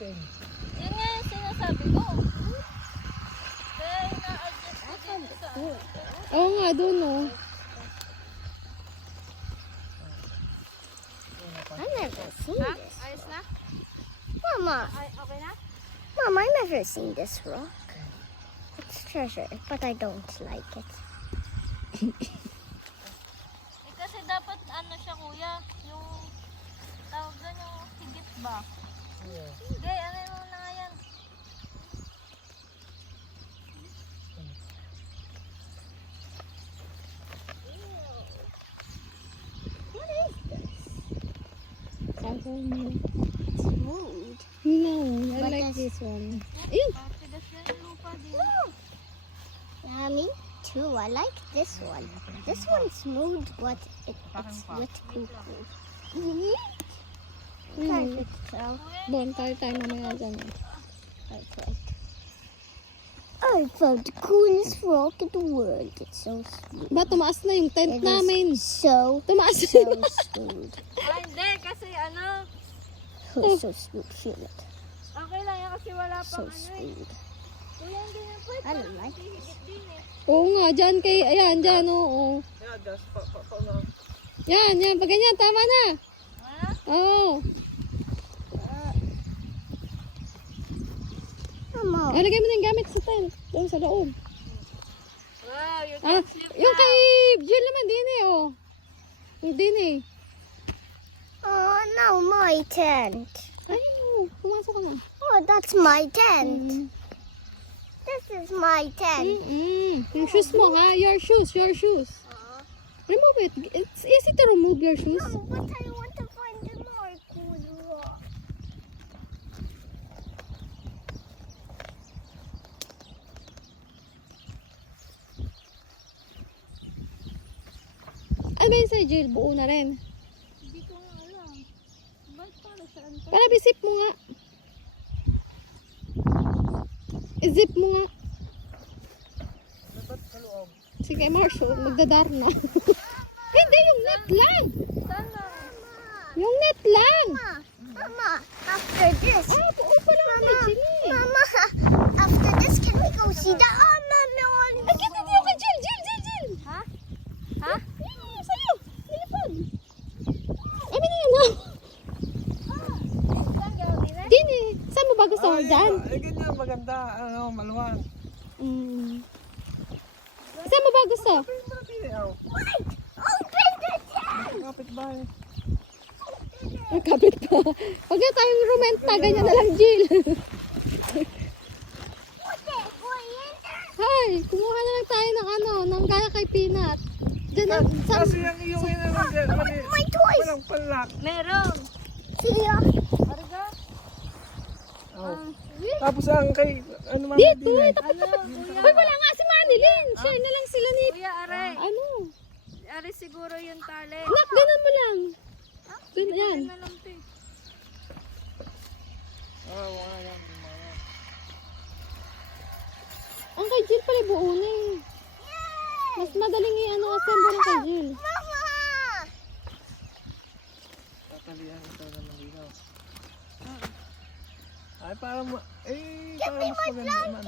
open. Yun nga yung sinasabi ko. Kaya ina-adjust ko dito sa ano. Oo nga, doon oh. I never seen Ha? this. Ayos na? Mama, Ay, okay na? Mom, I never seen this rock. It's treasure, but I don't like it. Eh kasi dapat ano siya kuya, yung tawag doon yung higit ba? Yeah. Hindi, ano mo na nga yan? What is this? Smooth. It's smooth. No, I But like that's- this one. Ayun! Tigas na yung lupa din. Yeah, me too. I like this one. This one's smooth, but it's with cuckoo. Can't tell. Bon, tayo mamaya dyan. Okay. I found the coolest rock in the world. It's so smooth. Ba, tumaas na yung tent It namin. is so Tumaas so na. smooth. Ay, hindi, kasi ano, Oh, so smooth. Feel it. okay lang yan kasi wala So pang ano eh. smooth. Kuya, hindi na po. I don't like Hindi higit din eh. Oo nga, dyan kay, ayan, dyan, oo. Yeah, that's pa na. Yan, pag ganyan, tama na. Ha? Oo. Mama. Lagay mo na yung gamit sa tent. Doon sa loob. Wow, you Ah, can sleep yung now. kay Jill naman din eh, oh. Yung din eh. Oh, no, my tent. Ay, oh, pumasok ka na. Oh, that's my tent. Mm. This is my tent. Yung shoes mo ha, your shoes. Remove it. It's easy to remove your shoes. No, but I want to find a more cool rock. Ano ba yun sa Jill? Buo na rin. Hindi ko nga alam. Ba't para saan to? Para bisip mo nga. I-zip mo nga. Dapat sa loob. Si kay Marshall, magdadar na. Hindi, yung net lang. Sana. Yung net lang. Mama, after this. Ah, buo pa lang kay Jill eh. Mama, after this, can we go see the melon? Ay, kita niyo kay Jill. Ha? Ha? Ayun, sa'yo. Nilipad. Amin na yun ha. Saan gawin nila? Din eh. Saan mo ba gusto mo dyan? Ay, ganyan, maganda. Ano, maluwang. Saan mo ba gusto? Pwede mo natin eh, oh. Wait! Open the tent! Kapit bahay. Nakapit pa. Huwag na tayong rumenta. Ganyan na lang, Jill. Put it boy in there! Hi, kumuha na lang tayo ng ano, ng gaya kay Peanut. Diyan na, saan? Kasi yung iyong yun naman dyan. My toys! Walang palak. Meron. Here. Arga? Oh. Tapos ang kay, ano man Dito, din eh. tapat Ano, tapat. kuya? Uy, wala nga si Manilyn. Share na lang sila ni... Kuya, aray. Ano? Aray siguro yung tali. Nak, ganun mo lang. Ganun, yan. Ano lang to eh. Ah, wala lang. Wala. Ang kay Jill pala buo na eh. Mas madaling i-ano assemble ang kay Jill. Mama! Tatalian ito naman dito. Ay, para mo, para mas maganda naman.